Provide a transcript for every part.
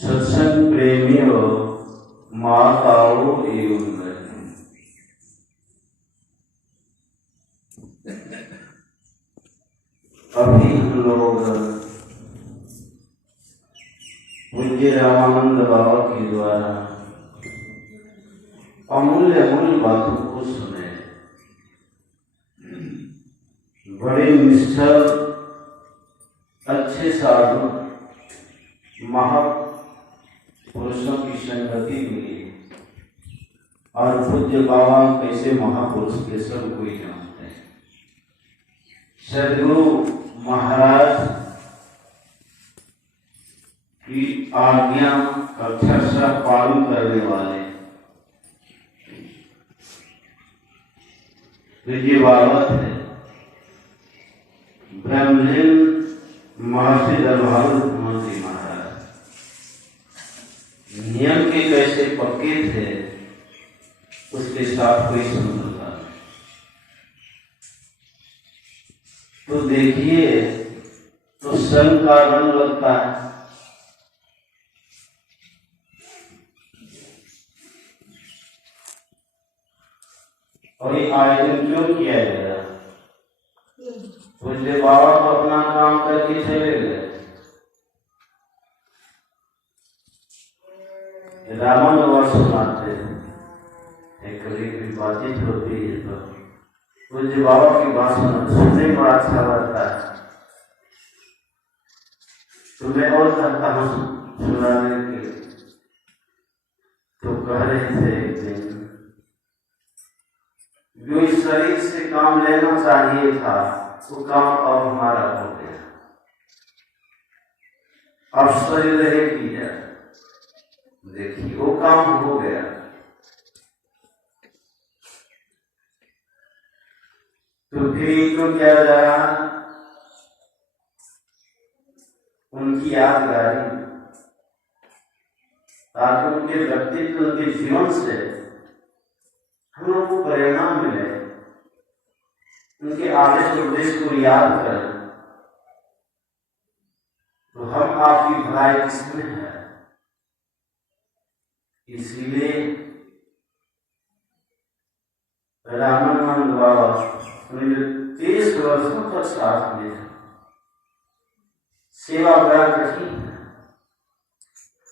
सत्संग प्रेमियों, माताओं एवं बहनों, अभी हम लोग पूज्य रामानंद बाबा के द्वारा अमूल्य बातों को सुने। बड़े निष्ठर अच्छे साधु महापुरुषों की संगति मिली और पूज्य बाबा कैसे महापुरुष के सब कोई जानते हैं। सदगुरु महाराज की आज्ञा अक्षरशः पालन करने वाले पूज्य बाबा थे। ब्रह्मलीन महर्षि दरबार मंत्री महाराज नियम के कैसे पक्के थे, उसके साथ कोई समझौता नहीं। तो देखिए, तो संग का रंग लगता है। और ये आयोजन क्यों किया गया? पूज्य बाबा को अपना काम करके चले गए। रामायण वर्ष सुनाते हैं, कभी कभी बातचीत होती है तो पूज्य बाबा की बात सुनने बड़ा अच्छा लगता है। तो मैं और करता हूँ सुनाने के लिए। तो कह रहे थे एक दिन, जो इस शरीर से काम लेना चाहिए था वो काम अब हमारा हो गया। अब शरीर रहेगी है, देखिए वो काम हो गया। तो फिर इनको क्या जाए, उनकी यादगारी, ताकि उनके व्यक्तित्व, उनके जीवन से हम लोग को प्रेरणा मिले, उनके आदेश उपदेश को याद करें। तो हम आपकी भलाई किसमें है? इसलिए रामानंद बाबा 30 वर्षों तक साथ में सेवा बड़ा कठिन है।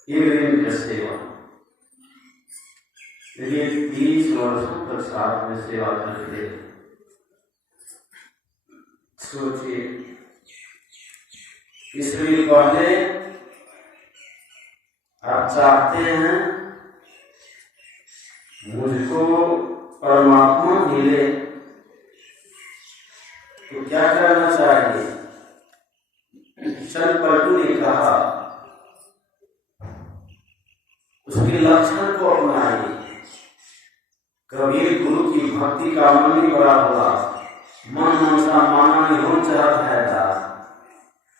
एक दिन की सेवा, लेकिन 30 वर्षों तक साथ में सेवा करते। सोचिए, इसलिए पहले आप चाहते हैं मुझको परमात्मा मिले, तो क्या करना चाहिए? चल पलटू ने कहा, उसके लक्षण को अपनाइए। कबीर गुरु की भक्ति का मन ही बड़ा हुआ, मन मनसा माना निहोन चाहत है दास।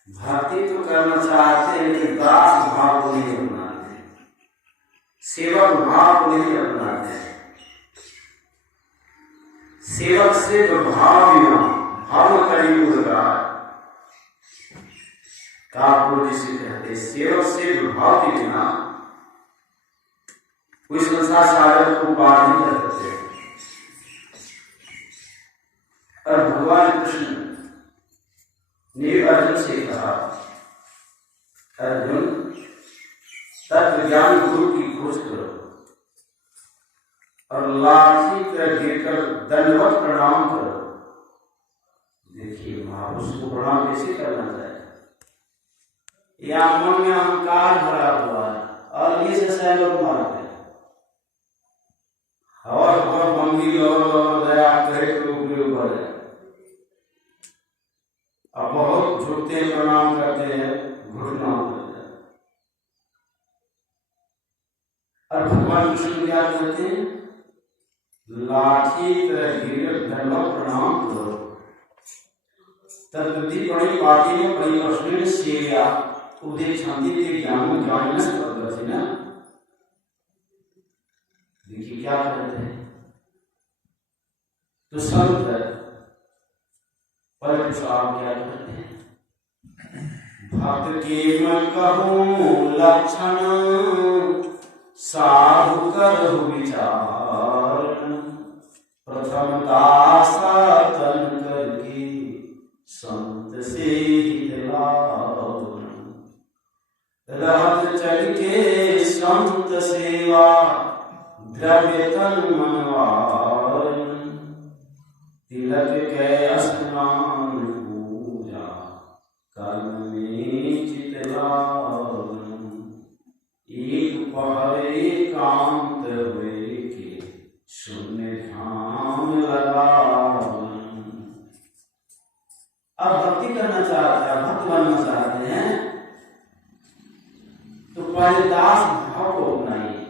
भक्ति तो करना चाहते हैं, लेकिन दास भाव को नहीं अपनाते, सेवक भाव को नहीं अपनाते। सेवक से तो भाव बिना भाव करी उड़गा, ठाकुर जी से कहते, सेवक से भाव के बिना कोई संसार सागर को पार नहीं कर सकते। और भगवान कृष्ण ने अर्जुन से कहा, अर्जुन तत्वज्ञान गुरु की खोज करो और लाठी पर गिरकर दंडवत प्रणाम करो। देखिए, महापुरुष को प्रणाम कैसे करना चाहिए। या मन में अहंकार भरा हुआ है और ये से लोग मारते हैं, और मंदिर और दया करे तो उपयोग हो जाए। अब बहुत झुकते प्रणाम करते हैं, घुटना हो जाए। और भगवान कृष्ण क्या कहते हैं? लाठी पर गिरकर दंडवत प्रणाम करो। तद्विधि बड़ी पार्टी में बड़ी अश्लील सेवा उदय शांति के ज्ञान ज्ञान से ना। देखिए क्या कहते हैं, तो संत पर आप क्या कहते हैं? भक्त के मैं कहूँ लक्षण साधु करहु विचार, प्रथम दासा तन करके संत से हित लाभ। रहत चल के संत सेवा द्रव्य तन मनवार, तिलक के स्नान पूजा कर्म में चित लावन। एक पहर एकांत हुए के शून्य ध्यान लगावन। अब भक्ति करना चाहते हैं, भक्त बनना चाहते हैं, तो पहले दास भाव को अपनाइए,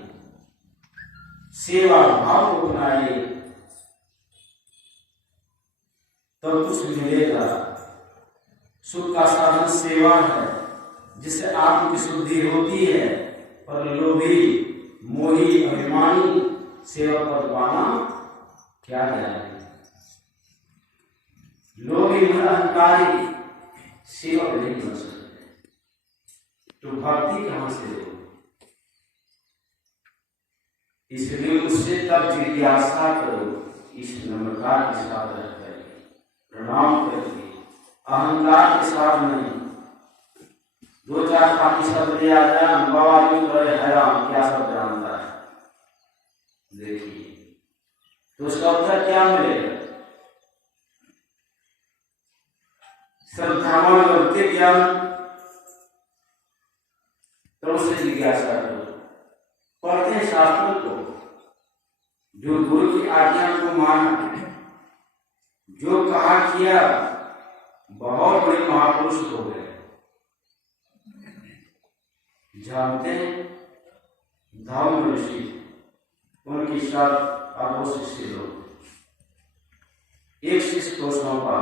सेवा भाव को अपनाइए, तो कुछ मिलेगा। सुख का साधन सेवा है, जिससे आत्म की शुद्धि होती है। पर लोभी, मोही, अभिमानी सेवा पद पाना क्या है? लोभी अहंकारी सेवा नहीं कर सकते। तो भक्ति कहां से हो? इसलिए उससे तब जिज्ञासा करो, इस नम्रता के साथ रहकर प्रणाम करके, अहंकार के साथ नहीं। दो चार खाती शब्द ले आ जाए, बाबा जी करे हैरान, क्या सब जानता है, देखिए तो उसका उत्तर क्या मिलेगा? श्रद्धावान करते ज्ञान, तो उससे जिज्ञासा करो। पढ़ते शास्त्र को, जो गुरु की आज्ञा को माना, जो कहा किया, बहुत बड़े महापुरुष हो गए। जानते धर्म ऋषि, उनकी साथ अब वो शिष्य लोग, एक शिष्य को सौंपा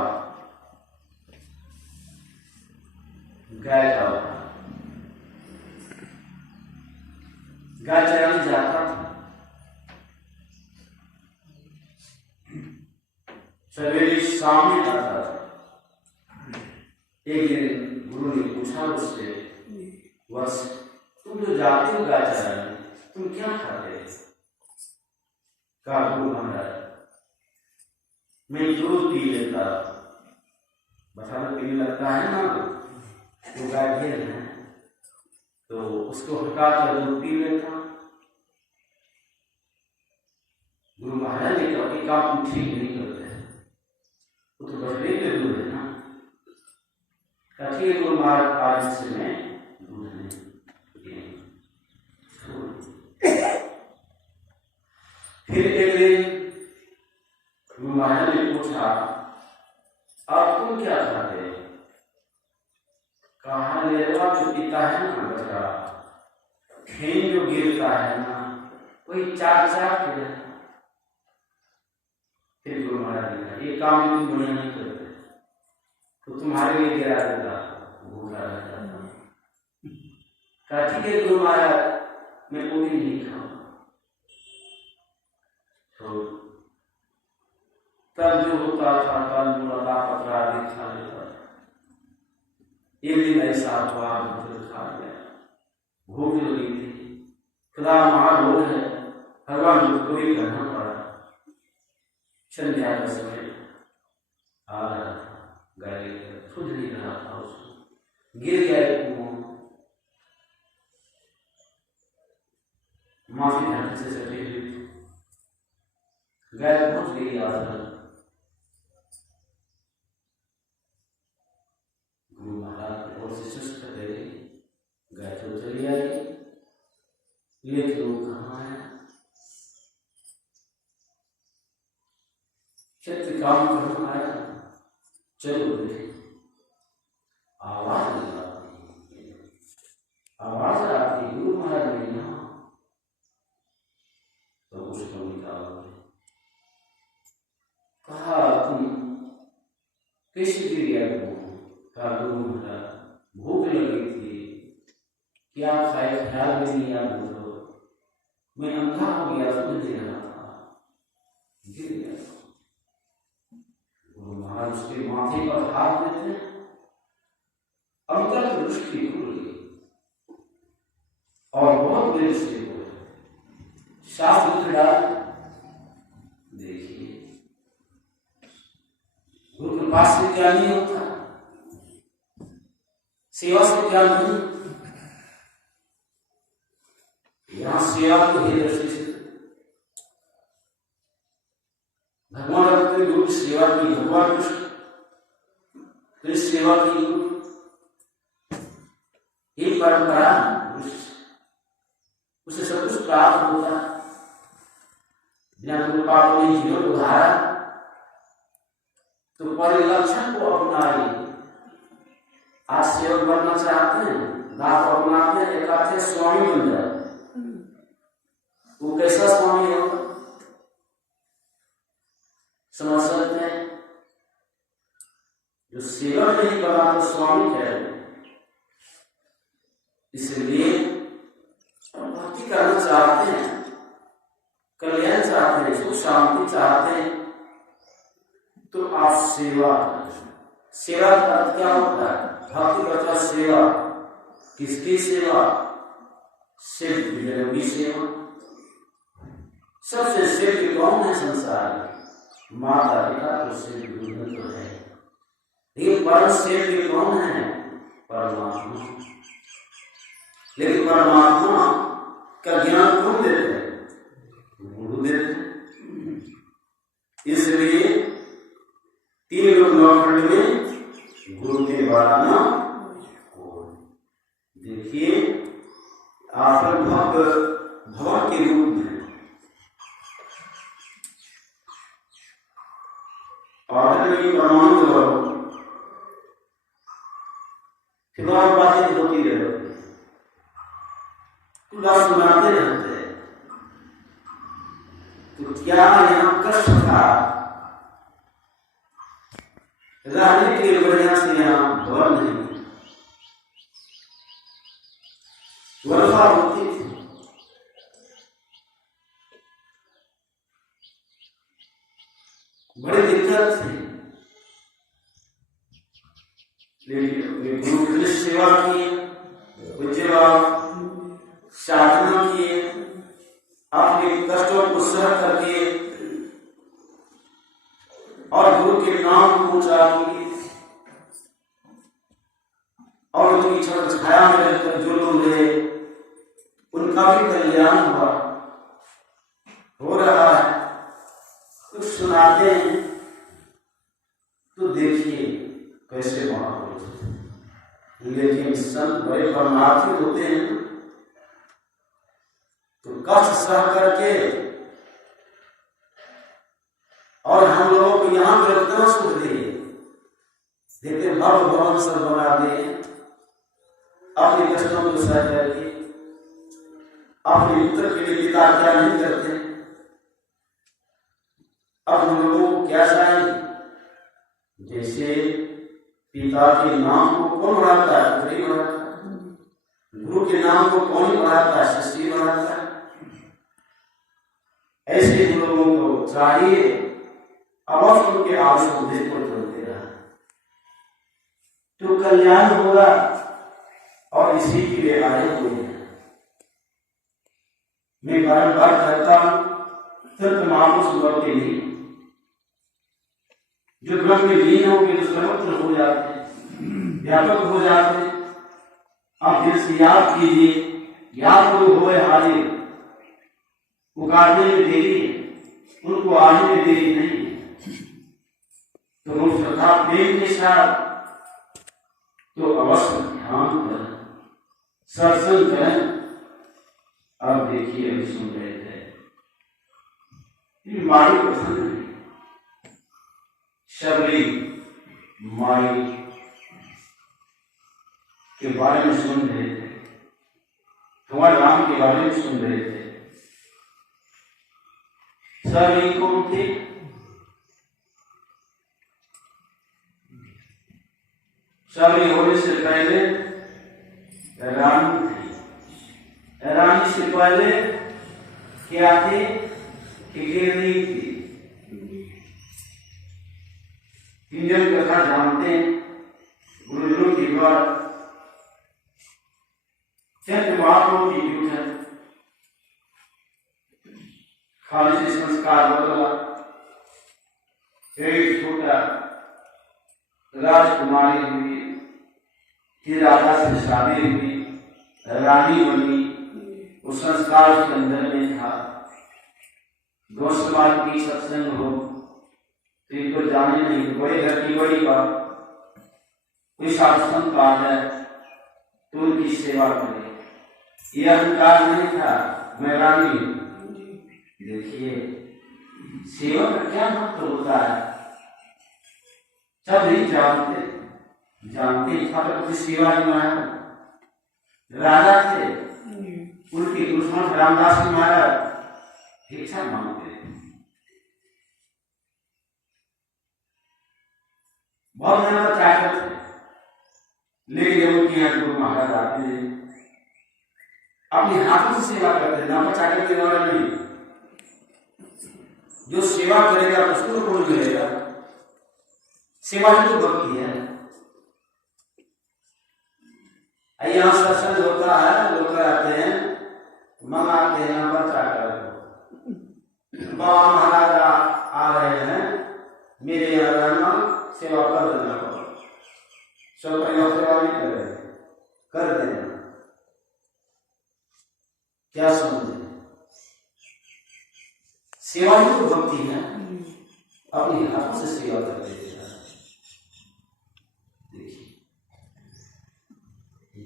गाय का, गाय चराने जाता था। सवेरे सामने आता था। एक दिन गुरु ने पूछा उससे, बस तुम तो जाते हो गाय चराने, तुम क्या खाते हो? कहा, गुरु महाराज मैं दूध पी लेता। बताना पीने लगता है ना, तो गाय घेर है, तो उसको हटा कर दूध पी लेता। गुरु महाराज ने कहा कि काम तुम ठीक नहीं करते, वो तो बछड़े के दूध है ना। कथिए गुरु महाराज आज से मैं दूध नहीं। फिर एक दिन गुरु महाराज ने पूछा, अब तुम क्या खाते? कहा, लेवा जो पीता है ना बछड़ा, खेन जो गिरता है ना, वही चार चार के रहता। फिर गुरु महाराज ने कहा, ये काम तुम बढ़िया नहीं करते, तो तुम्हारे लिए गिरा देता, भूखा रहता था। कहा, ठीक है गुरु महाराज, मैं पूरी नहीं खाऊंगा। तो तब जो होता था, तब मुर्गा पकड़ा आदि खा लेता था। एक दिन ऐसा हुआ, खा गया, भूख लगी थी, खुदा महाभोग है, भगवान को ही करना पड़ा। संध्या का समय आ रहा था, गाय खुद नहीं रहा था, उसको गिर गया कुआं, माफी ढंग से सटी हुई थी, गाय पहुंच गई आसमान। गुरु महाराज और से सुस्त गए, गाय तो चली आई, लेकिन वो कहाँ है? क्षत्र काम करना आया, चलो देखे। आवाज आती, गुरु महाराज ने यहाँ, तो उसको निकाल कहा, तुम कैसे गिर गया? कहा, गुरु महाराज भूख लगी थी, क्या खाए ख्याल में नहीं आया, मैं अंधा हो गया, समझ नहीं रहा था, गिर गया। गुरु महाराज उसके माथे पर हाथ देते, अंतर दृष्टि खुल गई और बहुत बड़ी दृष्टि हो शास्त्र लिख डाल। देखिए गुरु कृपा से क्या नहीं होता, सेवा से क्या नहीं। यहां सेवा की ही दृष्टि से भगवान अपने गुरु की सेवा की, भगवान कृष्ण सेवा की एक परंपरा, उसे सब कुछ प्राप्त होता। बिना गुरु पापों ने जीवन उधारा तो परिलक्षण को अपनाइए। आज सेवक बनना चाहते हैं, दास अपनाते हैं, एक आते स्वामी बन जाए। वो कैसा स्वामी होगा समझ सकते हैं? जो सेवा नहीं बना तो स्वामी कह रहे। इसलिए भक्ति करना चाहते हैं, कल्याण चाहते हैं, सुख शांति चाहते हैं, तो आप सेवा करें। सेवा का अर्थ क्या होता है? भक्ति करता सेवा। किसकी सेवा? सिर्फ विजयोगी सेवा। सबसे श्रेष्ठ कौन है संसार में? माता पिता तो श्रेष्ठ गुरु तो है, लेकिन परम श्रेष्ठ कौन है? परमात्मा। लेकिन परमात्मा का ज्ञान कौन देते हैं? गुरु देते हैं। इसलिए तीन लोग नौखंड में गुरु के द्वारा ना हो। देखिए आप भवन के रूप में परमाणु फिर और बातें होती रहती, सुनाते रहते। तो क्या यहाँ कष्ट था? रहने के वजह से यहाँ भवन नहीं, वर्षा होती थी। बड़ी दिक्कत थी, लेकिन गुरु की सेवा की, साधना किए, अपने कष्टों को सह करके और गुरु के नाम को ऊंचा किए और उनकी छाया में रहकर जो लोग रहे उनका भी कल्याण हुआ, हो रहा है। कुछ सुनाते हैं तो देखिए कैसे महापुरुष, लेकिन संत बड़े परमार्थी होते हैं तो कष्ट सह करके और हम लोगों को यहाँ पर इतना सुख दिए, देखते भव भवन सब बना दे, अपने कष्टों को सह करके अपने मित्र के लिए पिता क्या नहीं करते। अब हम लोगों को क्या चाहिए? जैसे पिता के नाम को कौन बढ़ाता है? गरीब बढ़ाता है। गुरु के नाम को कौन बढ़ाता है? शिष्य बढ़ाता है। ऐसे हम लोगों को चाहिए अवश्य उनके आशीर्वाद को चलते रहा तो कल्याण होगा, और इसी के लिए आए हुए हैं। मैं बार-बार कहता हूं संत महापुरुष के लिए जो ब्रह्म में लीन हो गए, सर्वत्र हो जाते हैं, व्यापक हो जाते हैं। आप दिल से याद कीजिए, याद करो होए हाजिर, पुकारने में देरी, उनको आने में देरी नहीं। तो हम श्रद्धा प्रेम के साथ तो अवश्य ध्यान करें, सत्संग करें। अब देखिए अभी सुन रहे थे माई पसंद नहीं, शबरी माई के बारे में सुन रहे थे, भगवान राम के बारे में सुन रहे थे। शबरी कौन थी? शबरी होने से पहले रानी थी। रानी से पहले क्या थी? हिकेरी थी। इंजन कथा जानते हैं, गुरुजनों के द्वारा चैत्य महाप्रभु की युग है, खाली से संस्कार बदला। एक छोटा राजकुमारी हुई, फिर राजा से शादी हुई, रानी बनी, उस संस्कार के अंदर में था। गौसवाल की सत्संग हो तो इनको जाने नहीं, बड़े घर की बड़ी बात, कोई साधु बात है तो उनकी सेवा करे, ये अहंकार नहीं था, मैं रानी हूं। देखिए सेवा का क्या महत्व होता है, सब नहीं जानते ठाकुर की सेवा में राजा थे, उनके दुश्मन रामदास जी महाराज भिक्षा मांगते, बहुत मेहनत चाहते थे, लेकिन जब उनके यहाँ गुरु महाराज आते थे अपने हाथों से सेवा करते, ना बचा करके वाला नहीं, जो सेवा करेगा उसको गुण मिलेगा, सेवा ही तो भक्ति है। यहाँ सत्संग होता है, लोग आते हैं, मंगाते हैं, बचा कर बाबा महाराज आ रहे हैं, मेरे यहाँ रहना, सेवा कर देना, सब परिवार सेवा नहीं कर रहे, कर देना। क्या समझे, सेवा ही तो भक्ति है, अपने हाथों से सेवा करते हैं।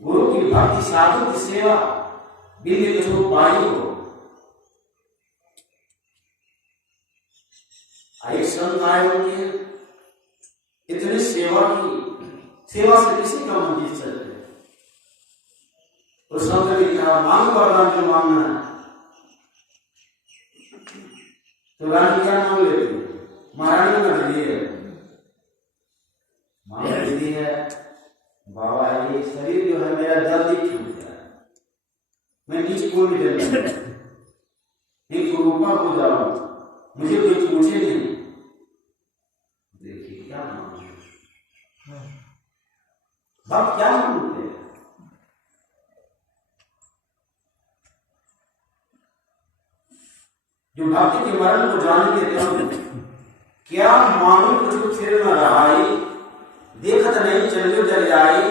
गुरु की भक्ति, साधु की सेवा, बिल्ली को पाई हो। एक संत आए होंगे, इतनी सेवा की, सेवा से किसी का मन जीत सकते। उस संत ने कहा मांग वरदान जो मांगना है, तो रानी क्या मांग लेती, महारानी का दिली है, मांग लेती है, बाबा ये शरीर जो है मेरा जल्दी छूट गया, मैं नीचे कोई भी डर एक रूपा को जाऊं, मुझे कोई पूछे नहीं। देखिए क्या मांगते, बाप क्या मांगते, जो भक्ति के मरण को जान के क्या मांगू कुछ फिर न रहाई, देखत नहीं चलियो जल जाई,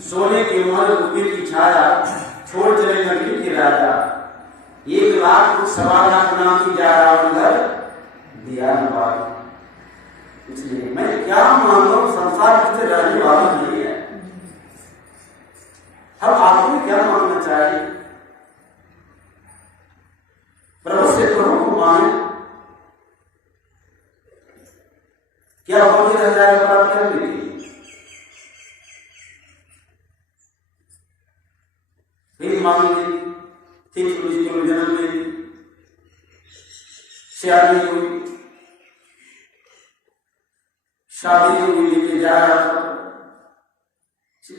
सोने के महल कुबेर की छाया, छोड़ चले नगरी के राजा, 1,00,000 नाम की जा रावण दिया नवाज। इसलिए मैं क्या मांगू, संसार से रहने वाला नहीं है, हम आपको क्या मांगना चाहिए, प्रभु से प्रभु को माने, क्या होती रह जाएगा प्राप्त करने की, मांगी ठीक हुई, जन्म लेगी, शादी हुई, शादी हुई, लेके जा रहा था,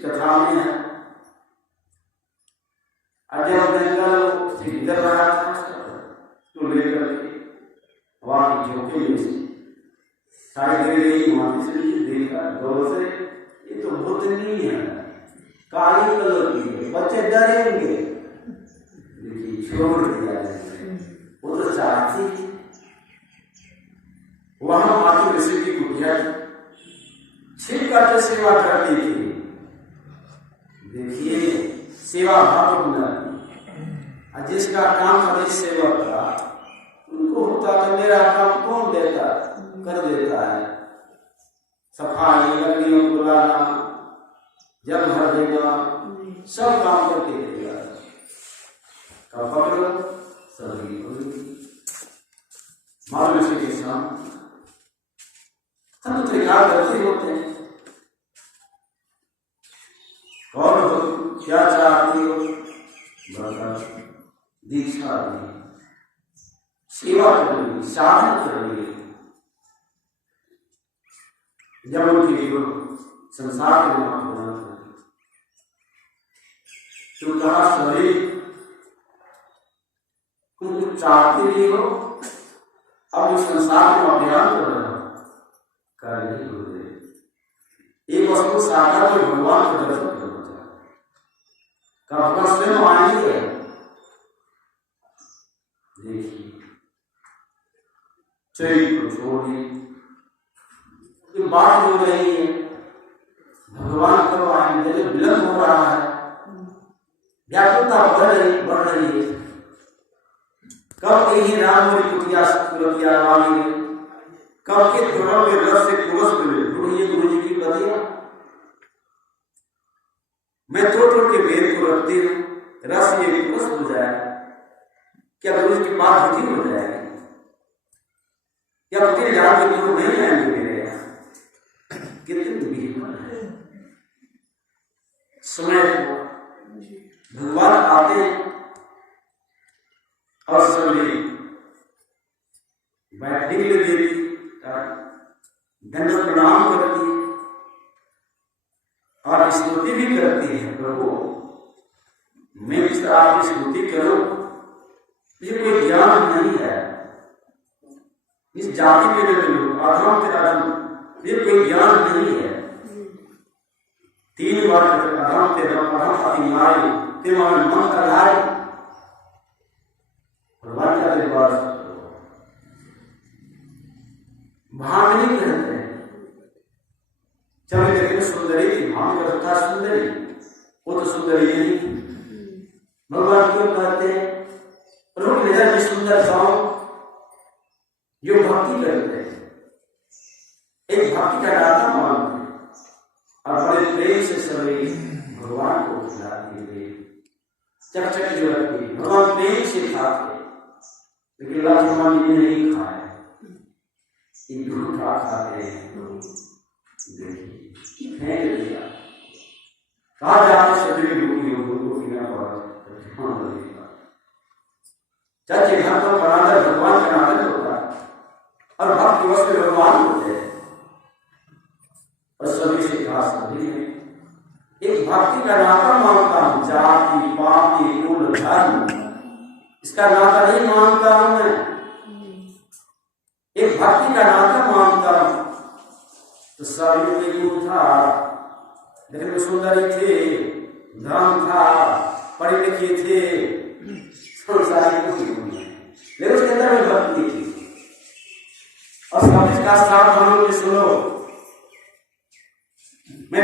कथा में है, जब इधर रहा था तो लेकर वहां की झोंके सारी दे गई, वहां से देखा दौर से, ये तो भूत नहीं है, काली कलर की, बच्चे डरेंगे, छोड़ दिया, वो तो चाहती वहां मातृ ऋषि की कुटिया छिपकर सेवा करती थी। देखिए सेवा भाव जिसका काम करे सेवा का, उनको होता तो मेरा काम कौन देता, कर देता है, सफाई लकड़ियों को लाना, जल भर देना, सब काम करके देगा, पकड़ो सभी मालूम से के साथ हम तैयार करते होते हैं, और हो क्या चाहती हो, दीक्षा दी, सेवा करनी, साधन करनी, जब उनके जीवन संसार के महत्व तो कहा शरीर तुम चाहते भी हो, अब इस संसार में अभियान कर रहे हो, कर नहीं होते, एक वस्तु साकार जो भगवान को दर्शन करना चाहते, का भगवान स्वयं आएंगे। देखिए चरित्र को छोड़िए, बात हो रही है भगवान कब आएंगे, विलंब हो रहा है, व्याकुलता बढ़ रही है। कब यही राम और कुटिया आएंगे, कब के ध्रुव में रस से कुरस मिले। गुरु जी की बतिया मैं तोड़ के वेद को रखती हूँ, रस ये कुरस हो जाए, क्या गुरु जी की बात झूठी हो जाएगी? क्या पति याद के गुरु नहीं आएंगे मेरे यहाँ? कितनी भीड़ है समय भगवान आते और सभी बैठने के लिए देवी दंड प्रणाम करती है और स्तुति भी करती है। प्रभु मैं इस तरह आपकी स्तुति करूं, मुझे कोई ज्ञान नहीं है, इस जाति में मैं मिलूं अधम तेरा अधम, ये कोई ज्ञान नहीं है। 3 बार अधम तेरा अधम अतिमाई ते मन कराए भगवान का दरबार भाग नहीं करते हैं। चलो देखिए सुंदरी थी, भाग करता था सुंदरी, वो तो सुंदरी नहीं। भगवान क्यों कहते हैं प्रभु नजर में सुंदर जाओ, जो भक्ति करते हैं, एक भक्ति का नाता मानते हैं और बड़े प्रेम से सभी भगवान को खिलाते हुए चकचक जो रखती भगवान प्रेम से खाते, लेकिन भगवान ये नहीं खाए, झूठा खाते हैं। देखिए फेंक दिया, कहा जाते सभी डूबी चाचे घर पर बनाना भगवान का नाटक होता है और भक्त दिवस में भगवान होते हैं और सभी से कहा सभी में एक भक्ति का नाता मानता हूं, जाति पाति कुल धर्म इसका नाता नहीं मानता हूं मैं, एक भक्ति का नाता मानता हूं। तो सभी में था, लेकिन वो सुंदरी थे, धर्म था, पढ़े लिखे थे, संसारी लेकिन उसके अंदर में भक्ति थी। और सभी का साथ मानो कि सुनो, मैं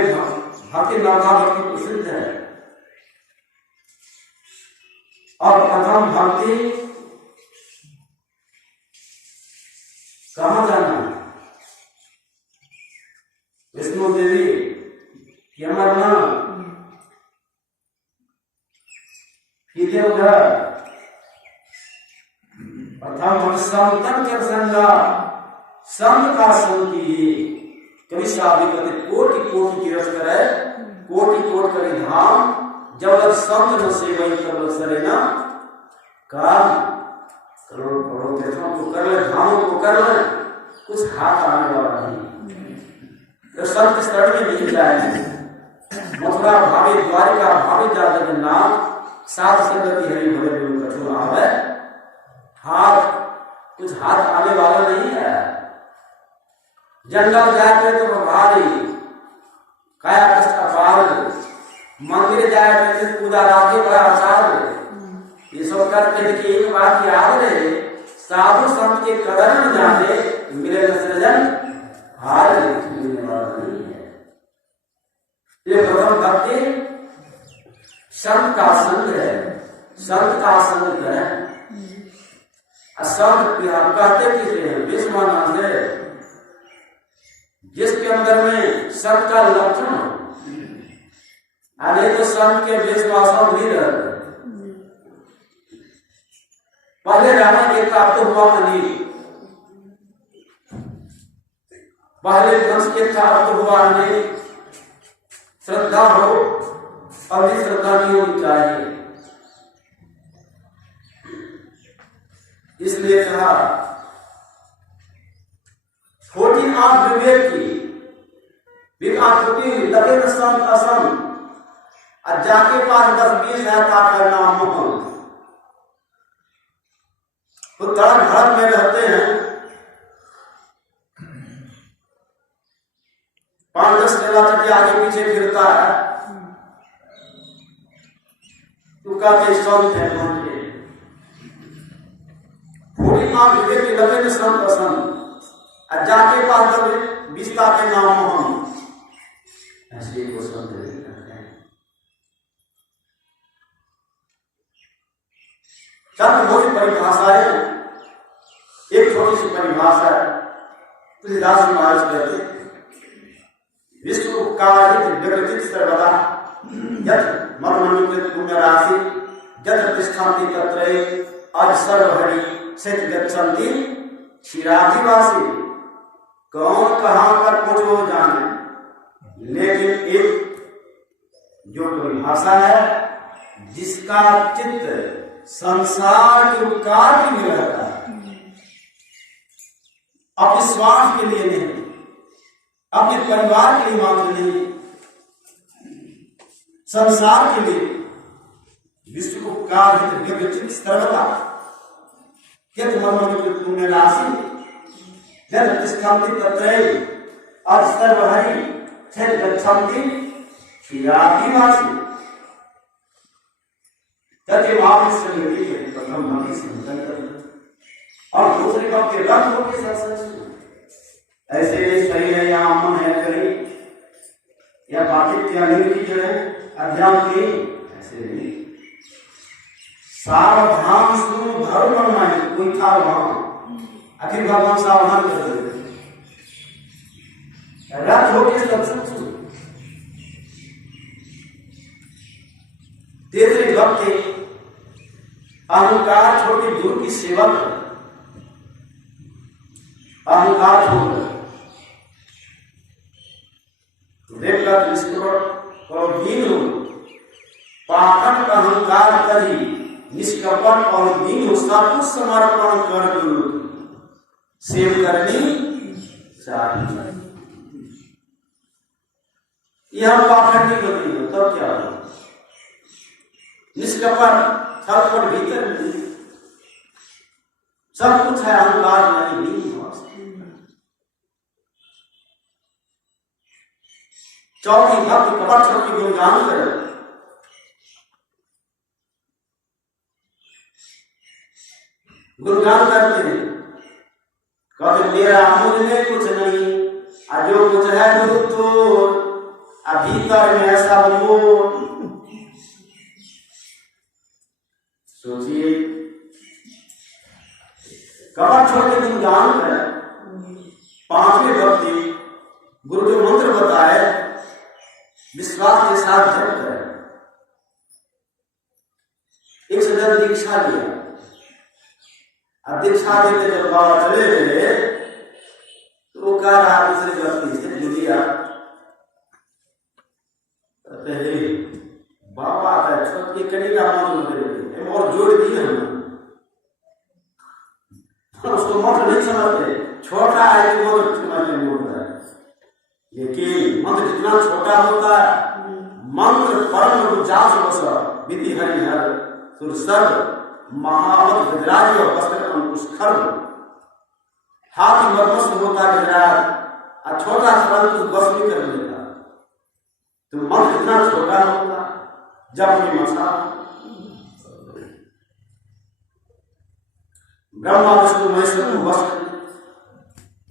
भक्ति नाथा भक्ति प्रसिद्ध है और प्रथम भक्ति कहां जाना है? विष्णु देवी कि अमरनाथ सीधे उधर प्रथम संतन के संगा संत का संग कीजिए। कभी शादी करते कोटि कोटि की रस करे, कोटि कोट करे धाम, जब संत न सेवई कर सरेना काम। करोड़ करोड़ तीर्थों को कर ले, धामों को कर ले, कुछ हाथ आने वाला नहीं। तो संत शरण में नहीं जाएंगे। मथुरा भावी द्वारिका भावी जा जगन्नाथ, सात संगति हरि भरे गुरु कठोर आवे, हाथ कुछ हाथ आने वाला नहीं है। जंगल जाए तो भारी काया कष्ट अपार, मंदिर जाए तो पूजा राधे बड़ा आचार। ये सब करके देखिए एक बात याद रहे, साधु संत के कदर न जाने मिले सृजन हार मिलने वाला नहीं है। ये प्रथम भक्ति संत का संग है, संत का संग है। संत कहते किसे हैं? विश्वनाथ है, जिसके अंदर में संत का लक्षण हो, नहीं तो संत के विश्वास भी रहते। पहले रहना एक तो हुआ नहीं, पहले वंश के तो हुआ नहीं, श्रद्धा हो और भी श्रद्धा नहीं होनी चाहिए। इसलिए कहा छोटी आंख विवेक की, विकास छोटी लगे तो संत असम, और जाके पास 10-20 है करना मोहन। तो धर्म घर में रहते हैं, 5-10 चेला चटी आगे पीछे फिरता है, तो कहते संत है मन के पूरी मां विवेक के लगे में संत पसंद और जाके पास कर विस्ता के नाम मोहन ऐसे वो संत करते हैं। चंद बहुत परिभाषा है, एक छोटी सी परिभाषा है तुलसीदास जी महाराज कहते विश्व कार्य विकृतित सर्वदा यत् मर्मनिकृत पुण्य राशि यत्र तिष्ठन्ति तत्र अज सर्वहरि सिद्ध गच्छन्ति क्षीरादिवासी। कौन कहां पर कुछ हो जाने, लेकिन एक जो परिभाषा है जिसका चित्त संसार के उपकार के लिए रहता है, अपने स्वार्थ के लिए नहीं, अपने परिवार के लिए मात्र नहीं, संसार के लिए विश्व को कार्य सर्वदा यत् मर्मनिकृत पुण्य राशि यत् तिष्ठन्ति तत्र अज सर्वहरि सिद्ध गच्छन्ति क्षीरादिवासी। प्रथम मनी चिंतन कर और दूसरे का के रंग हो के सत्संग ऐसे सही है या मन है करी या बाकी त्याग की जो है अध्यात्म की ऐसे नहीं। सावधान सुनो धर्म बनाए कोई था वहां आखिर भगवान सावधान कर देते रथ हो के सत्संग सुनो। तीसरे भक्ति अहंकार छोड़ के गुरु की सेवा करो, अहंकार छोड़ और दीन हो पाखंड अहंकार करी निष्कपट और दीन हो सब कुछ समर्पण कर गुरु सेव करनी चाहिए। यह पाखंडी बदली हो तब क्या हो निष्कपट छलपट भीतर नहीं सब कुछ है अहंकार नहीं चौथी भक्ति कपट छल की गुणगान करे गुणगान करते हैं कहते मेरा मुझ में कुछ नहीं जो कुछ है गुरु तो भीतर में ऐसा मोह। सोचिए कपट छोड़ के गुणगान करें। पांचवी भक्ति गुरु जो मंत्र बताए विश्वास के साथ जप करें। एक से जब दीक्षा लिया अब दीक्षा देते जब बाबा चले गए तो वो कह रहा दूसरे व्यक्ति से जुलिया पहले बाबा का छोटी कड़ी का मंत्र और जोड़ दिए हम उसको मंत्र नहीं समझते छोटा है कि मंत्र समझते मोटा है लेकिन मंत्र जितना छोटा होता है मंत्र परम जास बस विधि हरिहर सुरसर महावत गजराज और वस्त्र अंकुश खर्व हाथी मर्मस्त होता गजराज और छोटा सा तो बस भी कर लेता। तो मंत्र जितना छोटा होता जब भी मसा ब्रह्मा विष्णु महेश को बस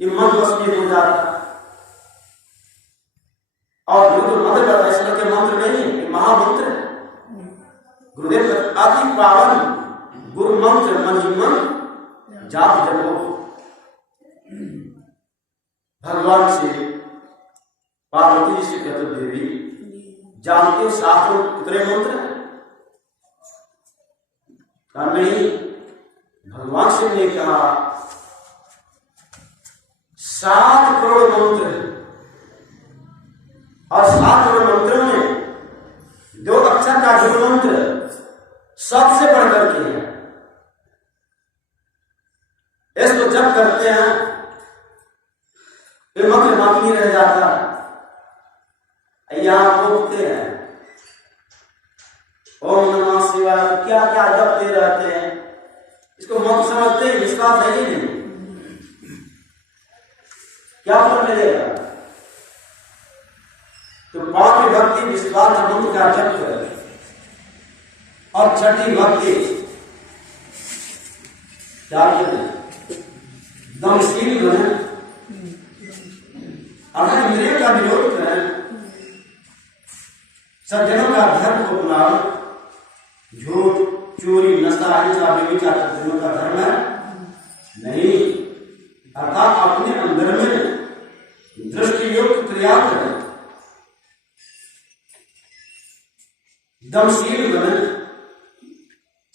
ये मन बस में हो जाता। और जो मंत्र बताया इसमें के मंत्र नहीं महामंत्र गुरुदेव अति पावन गुरु मंत्र मन मन जाप जपो। भगवान से पार्वती से कहते देवी जानते हो शास्त्रों कितने मंत्र नहीं भगवान से ने कहा 7 करोड़ मंत्र और 7 करोड़ मंत्रों में 2 अक्षर का जो मंत्र सबसे बढ़ करके है इसको जब करते हैं ये मंत्र बाकी नहीं रह जाता। यहां बोलते हैं ओम नमः शिवाय क्या क्या जपते रहते हैं इसको मंत्र समझते हैं विश्वास है ही नहीं क्या फल मिलेगा। तो पांचवी भक्ति विश्वास मंत्र का जप करें और छठी भक्ति क्या दमशील बने, अपने इंद्रियों का विरोध करें, सज्जनों का धर्म को अपनाओ। झूठ, चोरी, नशा, हिंसा, व्यभिचार सज्जनों का धर्म है नहीं। अर्थात अपने अंदर में दृष्टि युक्त क्रिया करें, दमशील बने,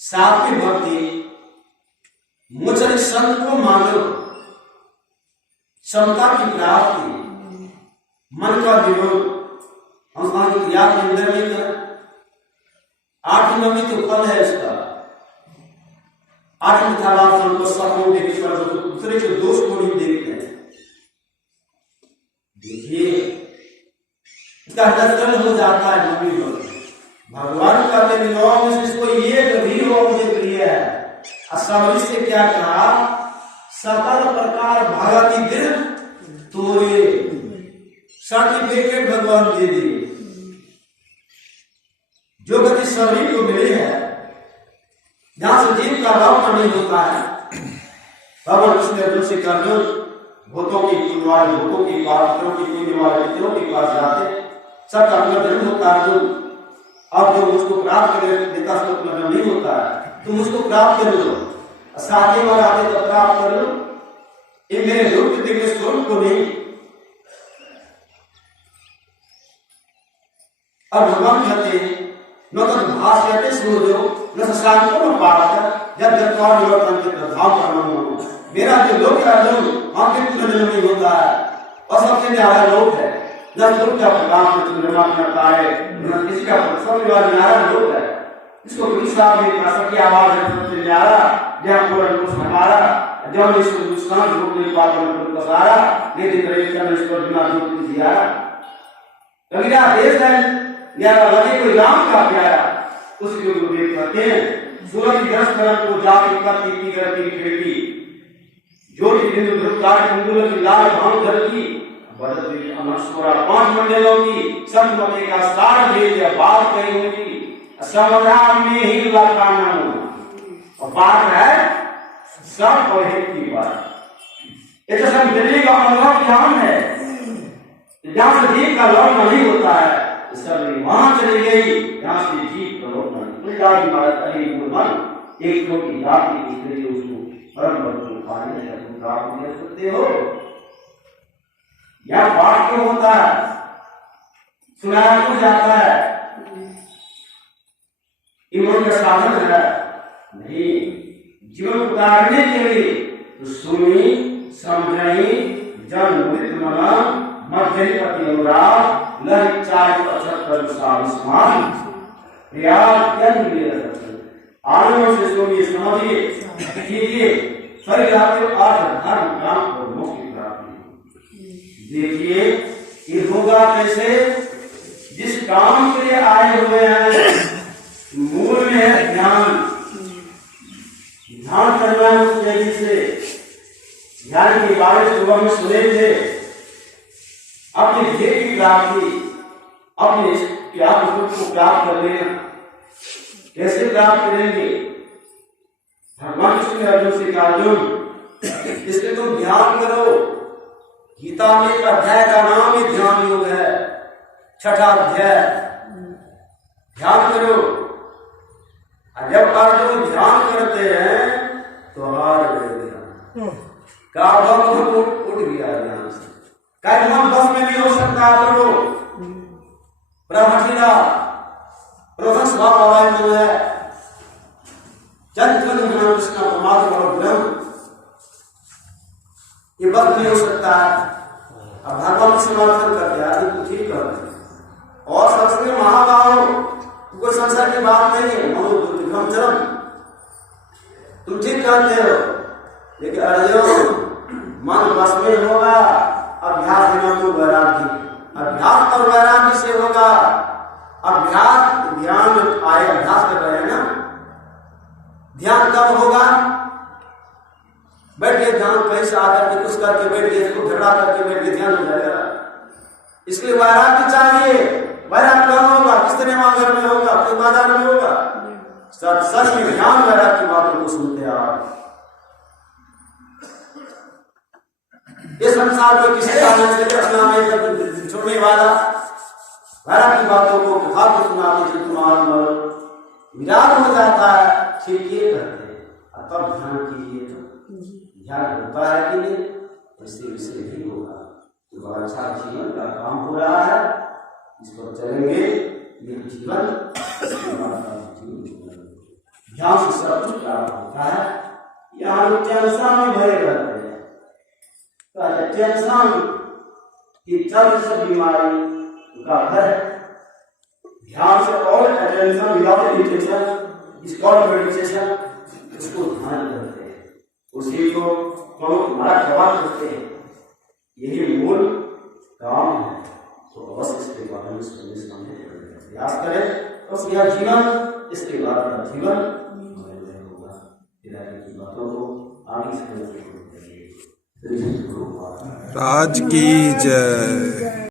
सात्विक भक्ति, मुझे संत को मानो, क्षमता की प्राप्ति, मन का विरोध, हम की क्रिया के अंदर नहीं करें। 8 नंबर तो फल है इसका। 8 को सब दूसरे के दोष को नहीं देखते हैं। देखिए इसका हृदय हो जाता है नबी हो। भगवान कहते हैं नौ में से इसको ये कभी हो मुझे प्रिय है। असमरी से क्या कहा, सकल प्रकार भगति दिल तोरे, सर्टिफिकेट भगवान दे दिए। जो गति सभी को मिली है, जहां से जीव का भाव नहीं होता है, भगवान कृष्ण अर्जुन से कर्जुन भूतों की वाले, भूतों की पात्रों की पीने वाले पितरों के पास जाते, सबका अपना धर्म होता है। अर्जुन अब जो मुझको प्राप्त करे देता तो अपना धर्म नहीं होता है, तुम उसको प्राप्त कर लो, साथ ही आते तो प्राप्त कर लो। ये मेरे रूप दिव्य स्वरूप को नहीं। अब भगवान कहते हैं न तो भाष कहते सूर्यो न शांतो न पाठ जब जब कौन निवर्तन के प्रभाव करना हो। मेरा जो लोक है अर्जुन आखिर पुनर्जन्म नहीं होता है और सबसे न्यारा लोक है। न लोक का प्रकाश में चंद्रमा करता है, न किसी का सबसे बड़ा न्यारा लोक है। इसको कृष्णा में सबकी आवाज है सबसे न्यारा, जहाँ पूर्ण को सहारा, जब इसको दुष्कांत रूप में पाप में पसारा, लेकिन करेक्शन इसको बिना दुख को जियारा। कबीरा देश है न्यारा लगे कोई राम का प्यारा, उसके ऊपर देख करते हैं सूरज की 10 तरफ को जाके करती की करती खेती, ज्योति बिंदु ध्रुवकार कुंडल की लाल भांग धर की बदल हुई अनस्वरा 5 मंडलों की सब मते का सार भेद या बात कही होगी। समाधान में ही लाका नाम और बात है सब पढ़े की बात। ये तो सब दिल्ली का अनुभव ध्यान है, जहां से जीव का लौट नहीं होता है सब वहां चली गई, जहां से जीव का लौट नहीं। जाति मारत एक छोटी जाति की उसको परम बल पाने का तुम प्राप्त कर सकते हो। यह पाठ क्यों होता है, सुनाया क्यों जाता है, ईमान का साधन है नहीं, जीवन उतारने के लिए तो सुनी समझी जन मृत मना मध्य पति अनुराग लहरी 475 साल आनंद से सुनिए समझिए कीजिए सही आते 8 धर्म काम और मोक्ष की प्राप्ति। देखिए ये होगा कैसे, जिस काम के लिए आए हुए हैं मूल में है ध्यान, ध्यान करना है उस जगह से। ध्यान के बारे में सुबह में सुने थे, अपने ध्येय की प्राप्ति, अपने को प्राप्त कर लेना। कैसे प्राप्त करेंगे, भगवान कृष्ण ने अर्जुन से कहा अर्जुन इसलिए तुम ध्यान करो। गीता में एक अध्याय का नाम ही ध्यान योग है, 6ठा अध्याय, ध्यान करो। जब अर्जुन ध्यान करते हैं तो हार गए ध्यान का उठ गया ध्यान से। कई मन बस में भी हो सकता है करो ब्रह्मठीला प्रथम स्वभाव वाला मन है जन जन कृष्ण परमात्मा और ब्रह्म, ये बस नहीं हो सकता है। अब भगवान समर्थन करते आदि को ठीक करते और सबसे महाभाव कोई संसार की बात नहीं है, मनोचरम तुम ठीक कहते हो, लेकिन अर्जुन मन बस में होगा अभ्यास बिना तो वैराग्य, अभ्यास और वैराग्य से होगा। अभ्यास ध्यान आए, अभ्यास कर रहे हैं ना, ध्यान कब होगा, बैठ के ध्यान कहीं से आकर के कुछ करके बैठ गए, इसको झगड़ा करके बैठ के ध्यान हो जाएगा। इसलिए वैराग्य चाहिए। वैराग्य कहाँ होगा, किस तरह घर में होगा, अपने बाजार में होगा, सच में ध्यान वैराग्य की बातों को सुनते आप। इस संसार में किसी कारण से अपना में छोड़ने वाला वैराग्य की बातों को कथा को सुनाते थे, तुम्हारा मन विराग हो जाता है। ठीक ये कहते हैं, तब ध्यान कीजिए तो ध्यान होता है कि नहीं, इससे विषय नहीं होगा। तो बड़ा अच्छा जीवन का काम हो रहा है, इस पर चलेंगे। ये जीवन ध्यान से सब कुछ प्राप्त होता है। यहाँ टेंशन में भरे रहते हैं, तो टेंशन की चल सब बीमारी का घर। ध्यान से और attention without irritation is called meditation. उसको ध्यान करते हैं, उसी को हमारा जवाब करते हैं। यही मूल काम है। तो अवश्य इसके बारे में समझने का प्रयास करें। बस यह जीवन, इसके बाद का जीवन होगा। की बातों को आगे से राज की जय।